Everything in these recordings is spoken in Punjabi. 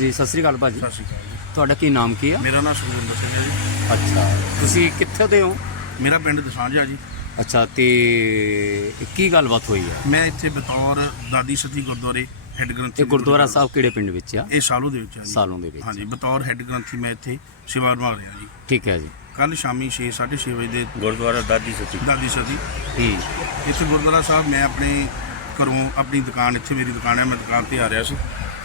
ਹਾਂਜੀ ਸਤਿ ਸ੍ਰੀ ਅਕਾਲ ਭਾਜੀ। ਸਤਿ ਸ਼੍ਰੀ ਅਕਾਲ ਜੀ। ਤੁਹਾਡਾ ਕੀ ਨਾਮ ਕੀ ਆ? ਮੇਰਾ ਨਾਮ ਸੁਖਵਿੰਦਰ ਸਿੰਘ ਹੈ ਜੀ। ਅੱਛਾ, ਤੁਸੀਂ ਕਿੱਥੇ ਦੇ ਹੋ? ਮੇਰਾ ਪਿੰਡ ਦਸਾਂਝ ਆ ਜੀ। ਅੱਛਾ, ਤੇ ਕੀ ਗੱਲਬਾਤ ਹੋਈ ਹੈ? ਮੈਂ ਇੱਥੇ ਬਤੌਰ ਦਾਦੀ ਸਤੀ ਗੁਰਦੁਆਰੇ ਹੈੱਡ ਗ੍ਰੰਥੀ ਇਹ ਗੁਰਦੁਆਰਾ ਸਾਹਿਬ ਕਿਹੜੇ ਪਿੰਡ ਵਿੱਚ ਆ? ਇਹ ਸਾਲੂ ਦੇ ਵਿੱਚ ਆ ਜੀ। ਸਾਲੋਂ ਦੇ ਵਿੱਚ। ਹਾਂਜੀ, ਬਤੌਰ ਹੈੱਡ ਗ੍ਰੰਥੀ ਮੈਂ ਇੱਥੇ ਸੇਵਾ ਨਿਭਾ ਰਿਹਾ ਜੀ। ਠੀਕ ਹੈ ਜੀ। ਕੱਲ ਸ਼ਾਮੀ 6:30 ਵਜੇ ਦੇ ਗੁਰਦੁਆਰਾ ਦਾਦੀ ਸਤੀ ਦਾਦੀ ਸਤੀ ਠੀਕ। ਇੱਥੇ ਗੁਰਦੁਆਰਾ ਸਾਹਿਬ ਮੈਂ ਆਪਣੇ ਘਰੋਂ ਆਪਣੀ ਦੁਕਾਨ, ਇੱਥੇ ਮੇਰੀ ਦੁਕਾਨ ਹੈ, ਮੈਂ ਦੁਕਾਨ ਤੇ ਆ ਰਿਹਾ ਸੀ।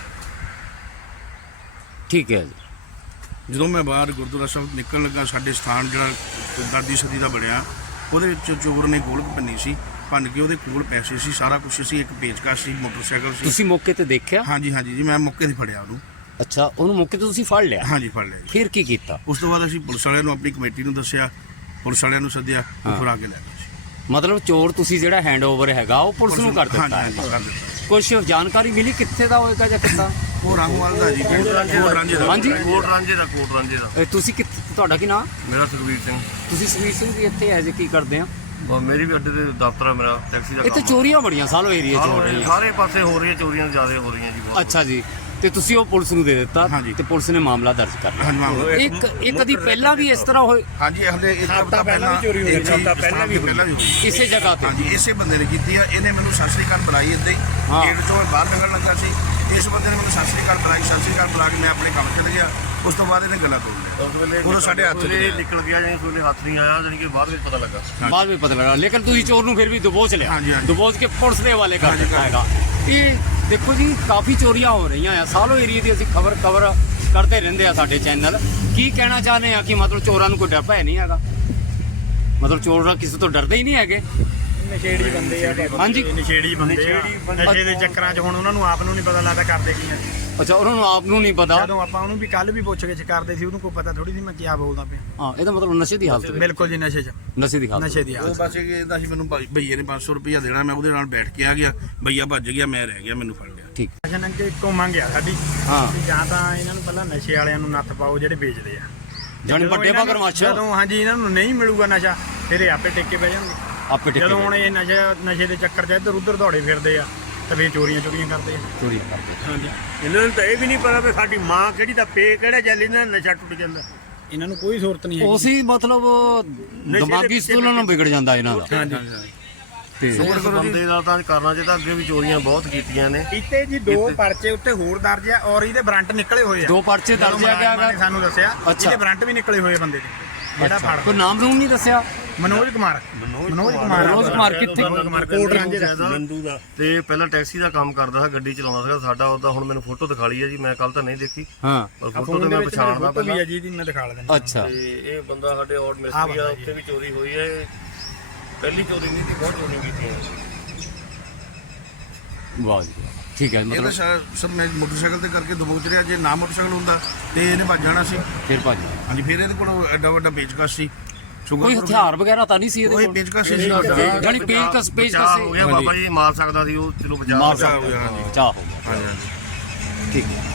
ਠੀਕ ਹੈ ਜੀ। ਜਦੋਂ ਮੈਂ ਬਾਹਰ ਗੁਰਦੁਆਰਾ ਸਾਹਿਬ ਨਿਕਲਣ ਲੱਗਾ, ਸਾਡੇ ਸਥਾਨ ਜਿਹੜਾ ਦਾਦੀ ਸਤੀ ਦਾ ਬਣਿਆ, ਉਹਦੇ ਵਿੱਚ ਚੋਰ ਨੇ ਗੋਲਕ ਭੰਨੀ ਸੀ। ਭੰਨ ਕੇ ਉਹਦੇ ਕੋਲ ਪੈਸੇ ਸੀ, ਸਾਰਾ ਕੁਝ ਸੀ, ਇੱਕ ਪੇਚਕਸ ਸੀ, ਮੋਟਰਸਾਈਕਲ ਸੀ। ਤੁਸੀਂ ਮੌਕੇ ਤੇ ਦੇਖਿਆ? ਹਾਂਜੀ ਜੀ, ਮੈਂ ਮੌਕੇ ਤੇ ਫੜਿਆ ਉਹਨੂੰ। ਅੱਛਾ, ਉਹਨੂੰ ਮੌਕੇ ਤੇ ਤੁਸੀਂ ਫੜ ਲਿਆ? ਹਾਂਜੀ, ਫੜ ਲਿਆ ਜੀ। ਫਿਰ ਕੀ ਕੀਤਾ? ਉਸ ਤੋਂ ਬਾਅਦ ਅਸੀਂ ਪੁਲਿਸ ਵਾਲਿਆਂ ਨੂੰ, ਆਪਣੀ ਕਮੇਟੀ ਨੂੰ ਦੱਸਿਆ, ਪੁਲਿਸ ਵਾਲਿਆਂ ਨੂੰ ਸੱਦਿਆ, ਉਹ ਫਿਰ ਆ ਕੇ ਲੈ ਗਏ ਸੀ। ਮਤਲਬ ਚੋਰ ਤੁਸੀਂ ਜਿਹੜਾ ਹੈਂਡਓਵਰ ਹੈਗਾ ਉਹ ਪੁਲਿਸ ਨੂੰ ਕਰ ਦਿੱਤਾ ਹਾਂਜੀ, ਹੈ? ਕਰ ਦਿੱਤਾ। ਕੁਝ ਜਾਣਕਾਰੀ ਮਿਲੀ ਕਿੱਥੇ ਦਾ ਹੋਏਗਾ ਜਾਂ ਕਿੱਦਾਂ? ਉਹ ਰਾਮੂਵਾਲ ਦਾ ਜੀ, ਕੋਟ ਰਾਂਝੇ ਦਾ। ਹਾਂਜੀ, ਕੋਟ ਰਾਂਝੇ ਦਾ। ਤੁਸੀਂ ਤੁਹਾਡਾ ਕੀ ਨਾਮ? ਮੇਰਾ ਸੁਖਵੀਰ ਸਿੰਘ। ਤੁਸੀਂ ਸੁਖਵੀਰ ਸਿੰਘ ਜੀ ਇੱਥੇ ਐਜ਼ ਕੀ ਕਰਦੇ ਆ? ਔਰ ਮੇਰੀ ਵੀ ਅੱਡੇ ਦੇ ਦਫ਼ਤਰ ਆ, ਮੇਰਾ ਟੈਕਸੀ ਦਾ ਇੱਥੇ ਕੰਮ ਚੋਰੀਆਂ ਬੜੀਆਂ ਸਾਲੋ ਏਰੀਆ 'ਚ ਹੋ ਰਹੀਆਂ। ਸਾਰੇ ਪਾਸੇ ਹੋ ਰਹੀਆਂ, ਚੋਰੀਆਂ ਜ਼ਿਆਦਾ ਹੋ ਰਹੀਆਂ ਜੀ ਬਹੁਤ। ਅੱਛਾ ਜੀ, ਤੇ ਤੁਸੀਂ ਉਹ ਪੁਲਿਸ ਨੂੰ ਦੇ ਦਿੱਤਾ ਹਾਂਜੀ। ਤੇ ਪੁਲਿਸ ਨੇ ਮਾਮਲਾ ਦਰਜ ਕਰ ਲਿਆ। ਹਾਂਜੀ, ਮਾਮਲਾ। ਇੱਕ ਕਦੀ ਪਹਿਲਾਂ ਵੀ ਇਸ ਤਰ੍ਹਾਂ ਹੋਏ ਹਾਂਜੀ, ਹਲੇ ਇੱਕ ਹਫ਼ਤਾ ਪਹਿਲਾਂ ਵੀ ਚੋਰੀ ਹੋਈ, ਪਹਿਲਾਂ ਵੀ ਹੋਈ ਇਸੇ ਜਗ੍ਹਾ ਤੇ? ਹਾਂਜੀ, ਇਸੇ ਬੰਦੇ ਨੇ ਕੀਤੀ ਆ। ਇਹਨੇ ਮੈਨੂੰ ਸਤਿ ਸ੍ਰੀ ਅਕਾਲ ਬੁਲਾਈ ਇੱਦਾਂ ਹੀ, ਹਾਂ। ਗੇਟ ਤੋਂ ਮੈਂ ਬਾਹਰ ਨਿਕਲਣ ਲੱਗਾ ਸੀ। ਇਸ ਬੰਦੇ ਨੇ ਮੈਨੂੰ ਸਤਿ ਸ੍ਰੀ ਅਕਾਲ ਬੁਲਾਈ, ਸਤਿ ਸ੍ਰੀ ਅਕਾਲ ਬੁਲਾ ਕੇ ਮੈਂ ਆਪਣੇ ਕੰਮ ਚਲੇ ਗਿਆ। ਉਸ ਤੋਂ ਬਾਅਦ ਇਹਨੇ ਗੱਲਾਂ ਤੋੜ ਲਿਆ। ਉਸ ਵੇਲੇ ਉਦੋਂ ਸਾਡੇ ਹੱਥ 'ਚ ਨਹੀਂ ਆਇਆ। ਨਿਕਲ ਗਿਆ, ਜਾਨੀ ਸੋਲੇ ਹੱਥ ਨਹੀਂ ਆਇਆ, ਜਾਨੀ ਕਿ ਬਾਅਦ ਵਿੱਚ ਪਤਾ ਲੱਗਾ। ਬਾਅਦ ਵਿੱਚ ਪਤਾ ਲੱਗਾ, ਲੇਕਿਨ ਤੁਸੀਂ ਚੋਰ ਨੂੰ ਫਿਰ ਵੀ ਦਬੋਚ ਲਿਆ? ਹਾਂਜੀ। ਦਬੋਚ ਕੇ ਪੁਲਿਸ ਦੇ ਹਵਾਲੇ ਕਰ ਹਾਂਜੀ, ਦਿੱਤਾ ਹੈਗਾ। ਇਹ ਦੇਖੋ ਜੀ, ਕਾਫੀ ਚੋਰੀਆਂ ਹੋ ਰਹੀਆਂ ਆ ਸਾਲੋ ਏਰੀਏ ਦੀ। ਅਸੀਂ ਖਬਰ ਕਰਦੇ ਰਹਿੰਦੇ ਆ ਸਾਡੇ ਚੈਨਲ। ਕੀ ਕਹਿਣਾ ਚਾਹੁੰਦੇ ਆ ਕਿ ਮਤਲਬ ਚੋਰਾਂ ਨੂੰ ਕੋਈ ਡਰ ਭੈ ਨਹੀਂ ਹੈਗਾ? ਮਤਲਬ ਚੋਰ ਕਿਸੇ ਤੋਂ ਡਰਦੇ ਹੀ ਨਹੀਂ ਹੈਗੇ? ਨਸ਼ੇੜੀ ਬੰਦੇ ਆ। ਹਾਂਜੀ, ਨਸ਼ੇੜੀ ਬੰਦੇ ਆ। ਨਸ਼ੇ ਦੇ ਚੱਕਰਾਂ 'ਚ ਹੁਣ ਉਹਨਾਂ ਨੂੰ ਆਪ ਨੂੰ ਨਹੀਂ ਪਤਾ ਲੱਗਦਾ ਕਰਦੇ ਕੀ ਆ। ਅੱਛਾ, ਉਹਨਾਂ ਨੂੰ ਆਪ ਨੂੰ ਨਹੀਂ ਪਤਾ। ਜਦੋਂ ਆਪਾਂ ਉਹਨੂੰ ਵੀ ਕੱਲ ਵੀ ਪੁੱਛ ਗਿੱਛ ਕਰਦੇ ਸੀ, ਉਹਨੂੰ ਕੋਈ ਪਤਾ ਥੋੜੀ ਸੀ ਮੈਂ ਕੀ ਬੋਲਦਾ ਪਿਆ। ਹਾਂ, ਇਹਦਾ ਮਤਲਬ ਨਸ਼ੇ ਦੀ ਹਾਲਤ ਵਿੱਚ। ਬਿਲਕੁਲ ਜੀ, ਨਸ਼ੇ 'ਚ। ਨਸ਼ੇ ਦੀ ਹਾਲਤ ਨਸ਼ੇ ਦੀ ਉਹ ਹਾਲਤ। ਬਸ ਇਹ ਕਹਿੰਦਾ ਸੀ ਮੈਨੂੰ ਭਈਏ ਨੇ 500 ਰੁਪਇਆ ਦੇਣਾ, ਮੈਂ ਉਹਦੇ ਨਾਲ ਬੈਠ ਕੇ ਆ ਗਿਆ। ਭਈਆ ਭੱਜ ਗਿਆ, ਮੈਂ ਰਹਿ ਗਿਆ, ਮੈਨੂੰ ਫੜ ਲਿਆ। ਠੀਕ। ਅਜਨ ਕਿ ਇੱਕੋ ਮੰਗ ਆ ਸਾਡੀ ਹਾਂ। ਵੀ ਜਾਂ ਤਾਂ ਇਹਨਾਂ ਨੂੰ ਪਹਿਲਾਂ ਨਸ਼ੇ ਵਾਲਿਆਂ ਨੂੰ ਨੱਥ ਪਾਓ ਜਿਹੜੇ ਵੇਚਦੇ ਆ। ਜਾਣੀ ਵੱਡੇ ਮਗਰਮੱਛ ਜਦੋਂ ਹਾਂਜੀ ਇਹਨਾਂ ਨੂੰ ਨਹੀਂ ਮਿਲੂਗਾ ਨਸ਼ਾ, ਫਿਰ ਇਹ ਆਪੇ ਟਿੱਕੇ ਪੈ ਜਾਣਗੇ। ਆਪੇ ਟਿੱਕੇ ਜਦੋਂ ਹੁਣ ਇਹ ਨਸ਼ੇ ਦੇ ਚੱਕਰ 'ਚ ਇੱਧਰ ਉੱਧਰ ਦੌੜੇ ਫਿਰਦੇ ਆ ਤੇ ਫਿਰ ਚੋਰੀਆਂ ਕਰਦੇ ਆ। ਚੋਰੀ ਕਰਦੇ। ਹਾਂਜੀ, ਇਹਨਾਂ ਨੂੰ ਤਾਂ ਇਹ ਵੀ ਨਹੀਂ ਪਤਾ ਵੀ ਸਾਡੀ ਮਾਂ ਕਿਹੜੀ ਦਾ ਪੇ ਕਿਹੜਾ ਚੱਲ, ਇਹਨਾਂ ਦਾ ਨਸ਼ਾ ਟੁੱਟ ਜਾਂਦਾ। ਇਹਨਾਂ ਨੂੰ ਕੋਈ ਜ਼ਰੂਰਤ ਨਹੀਂ ਹੈਗੀ। ਉਸੇ ਮਤਲਬ ਦਿਮਾਗੀ ਸੰਤੁਲਨ ਵਿਗੜ ਜਾਂਦਾ ਇਹਨਾਂ ਦਾ। ਹਾਂਜੀ, ਤੇ ਇਸ ਬੰਦੇ ਦਾ ਤਾਂ ਕਰਨਾ ਚਾਹੀਦਾ। ਅੱਗੇ ਵੀ ਚੋਰੀਆਂ ਬਹੁਤ ਕੀਤੀਆਂ ਨੇ। ਇੱਥੇ ਜੀ 2 ਪਰਚੇ ਉੱਤੇ ਹੋਰ ਦਰਜ ਆ ਔਰ ਇਹਦੇ ਵਾਰੰਟ ਨਿਕਲੇ ਹੋਏ ਆ। 2 ਪਰਚੇ ਦਰਜ ਆ ਗਿਆ ਨੇ ਸਾਨੂੰ ਦੱਸਿਆ। ਅੱਛਾ। ਇਹਦੇ ਵਾਰੰਟ ਵੀ ਨਿਕਲੇ ਹੋਏ ਬੰਦੇ ਦੇ, ਜਿਹੜਾ ਅੱਛਾ, ਫੜ ਕੋਈ ਨਾਮ ਨੂਮ ਨਹੀਂ ਦੱਸਿਆ? ਮਨੋਜ ਕੁਮਾਰ ਕਿੱਥੇ? ਕੋਟ ਰਾਂਝੇ ਦਾ। ਨੰਦੂ ਦਾ। ਤੇ ਪਹਿਲਾਂ ਟੈਕਸੀ ਦਾ ਕੰਮ ਕਰਦਾ ਸੀ, ਗੱਡੀ ਚਲਾਉਂਦਾ ਸੀਗਾ। ਸਾਡਾ ਉਹਦਾ ਹੁਣ ਮੈਨੂੰ ਫੋਟੋ ਦਿਖਾ ਲਈ ਹੈ ਜੀ, ਮੈਂ ਕੱਲ ਤਾਂ ਨਹੀਂ ਦੇਖੀ, ਹਾਂ। ਪਰ ਫੋਟੋ ਤੇ ਮੈਂ ਪਛਾਣਦਾ ਵੀ ਪਹਿਲਾਂ। ਹੈ ਜੀ, ਦੀ ਮੈਂ ਦਿਖਾ ਦਿੰਦਾ। ਅੱਛਾ, ਤੇ ਇਹ ਬੰਦਾ ਸਾਡੇ ਔਰ ਮਿਸਤਰੀ ਆ, ਉੱਥੇ ਵੀ ਚੋਰੀ ਹੋਈ ਹੈ। ਪਹਿਲੀ ਚੋਰੀ ਨਹੀਂ ਸੀ, ਬਹੁਤ ਚੋਰੀ ਕੀਤੀਆਂ। ਵਾਹ ਜੀ, ਠੀਕ ਹੈ। ਇਹਦਾ ਮਤਲਬ ਸਰ ਮੈਂ ਮੋਟਰਸਾਈਕਲ ਤੇ ਕਰਕੇ ਦਬੋਚ ਰਿਹਾ। ਜੇ ਨਾ ਮੋਟਰਸਾਈਕਲ ਹੁੰਦਾ ਤੇ ਇਹਨੇ ਭੱਜ ਜਾਣਾ ਸੀ। ਫਿਰ ਭਾਜੀ ਹਾਂਜੀ, ਫਿਰ ਇਹਦੇ ਕੋਲ ਐਡਾ ਵੱਡਾ ਪੇਚਕਸ ਸੀ। ਕੋਈ ਹਥਿਆਰ ਵਗੈਰਾ ਤਾਂ ਨਹੀਂ ਸੀ ਇਹਦੇ ਕੋਈ ਕੋਲ? ਪੇਚਕਸ ਸੀ। ਜਾਨੀ ਪੇਚਕਸ ਬਚਾਅ ਹੋ ਗਿਆ ਬਾਬਾ ਜੀ, ਮਾਰ ਸਕਦਾ ਸੀ ਉਹ, ਚਲੋ ਬਚਾਅ ਮਾਰ ਹੋ ਗਿਆ। ਸਕਦਾ। ਹਾਂਜੀ। ਚਾਹ ਹੋ ਗਿਆ। ਹਾਂਜੀ। ਠੀਕ ਹੈ।